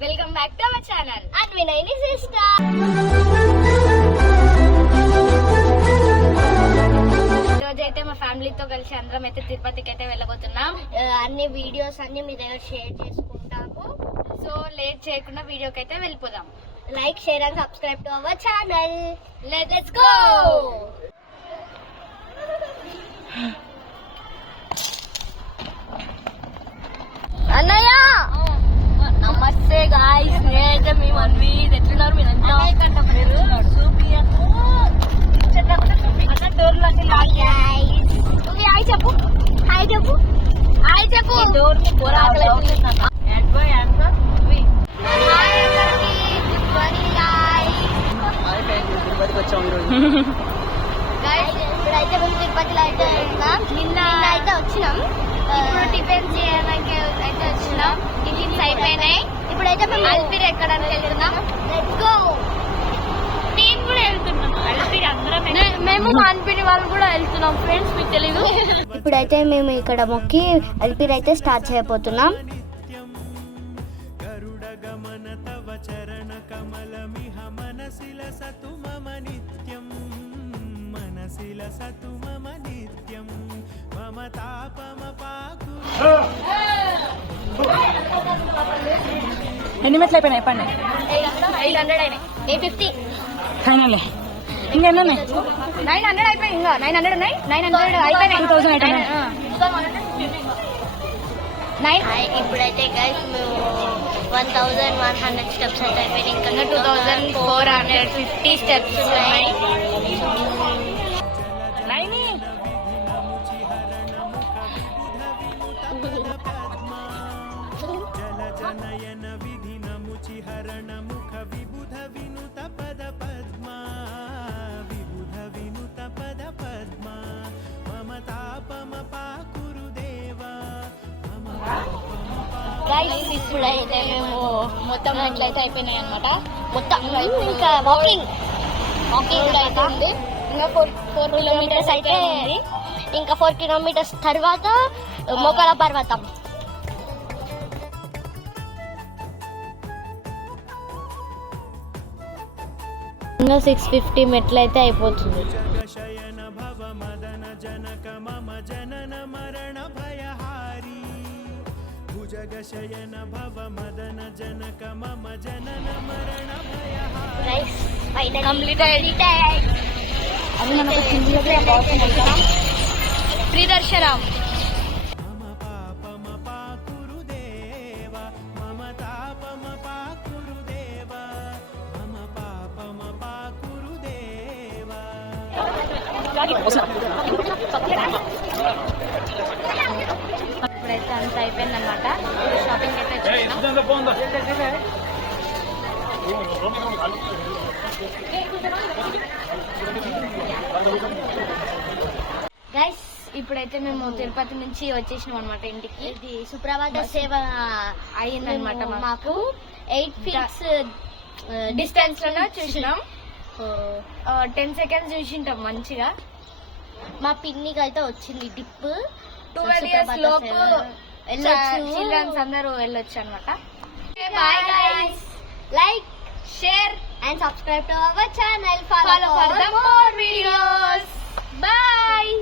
Welcome back to our channel అన్వినైని sister. రోజైతే మా ఫ్యామిలీతో కలిసి అందరం అయితే తిరుపతికి అయితే వెళ్ళబోతున్నాం. అన్ని వీడియోస్ అన్ని మీ దగ్గర షేర్ చేసుకుంటాము. సో లేట్ చేయకుండా వీడియోకి అయితే వెళ్ళిపోదాం. Like, share and subscribe to our channel. Let's go. అన్నయ్య నమస్తే గాయ్స్, నేనైతే మీ మన్వి ఎట్లున్నారు మీరు అంతా? హాయ్ చెప్పు, హాయ్ చెప్పు, హాయ్ చెప్పు. డోర్ ఇప్పుడైతే మేము తిరుపతిలో అయితే నిన్న అయితే వచ్చినాం. ఇప్పుడు టిఫిన్ చేయడానికి అయితే వచ్చినాం. టిఫిన్స్ అయిపోయినాయి. ఇప్పుడైతే మేము అల్పిరి ఎక్కడానికి వెళ్తున్నాం. Let's go. మేము కూడా వెళ్తున్నాం. అల్పిరి అందరం మేము అల్పిరి వాళ్ళు కూడా వెళ్తున్నాం ఫ్రెండ్స్, మీకు తెలీదు. ఇప్పుడైతే మేము ఇక్కడ మొక్కి అల్పిరి అయితే స్టార్ట్ చేయబోతున్నాం. ఎన్ని మెట్లు అయిపోయినాయి చెప్పండి? 800 అయినాయి. 850 ఫైనల్. ఇంకా ఎన్ని ఉన్నాయి? 900 అయిపోయి. ఇంకా 900 ఉన్నాయి. 900 అయిపోయినాయి. 2800. ఇప్పుడైతే గైస్ మేము 1100 స్టెప్స్ అయితే అయిపోయినాయి. ఇంకా 2450 స్టెప్స్ ఉన్నాయి. ఇప్పుడైతే మేము మొత్తం ఎట్లయితే అయిపోయినాయి అనమాట. మొత్తం ఇంకా వాకింగ్ కూడా అయితే ఉంది. ఇంకా 4 కిలోమీటర్స్ అయితే ఉంది. ఇంకా 4 కిలోమీటర్స్ తర్వాత మోకాల పర్వతం. ఇంకా 650 మెట్లు అయితే అయిపోతుంది. ఫ్రీ దర్శనం. ఇప్పుడైతే అంత అయిపోయింది అనమాట. షాపింగ్ అయితే గైస్, ఇప్పుడైతే మేము తిరుపతి నుంచి వచ్చేసినాం అనమాట ఇంటికి. ఇది సుప్రభాత సేవ అయ్యిందనమాట. మాకు 8 feet డిస్టెన్స్ లోనే చూసినాం. 10 seconds చూసింటాం మంచిగా. మా పిన్నికి అయితే వచ్చింది డిప్. 12 years లోపు చిల్డ్రన్స్ అందరూ వెళ్ళొచ్చు అనమాట. Bye guys, like, share and subscribe to our channel. Follow for the more videos. Bye.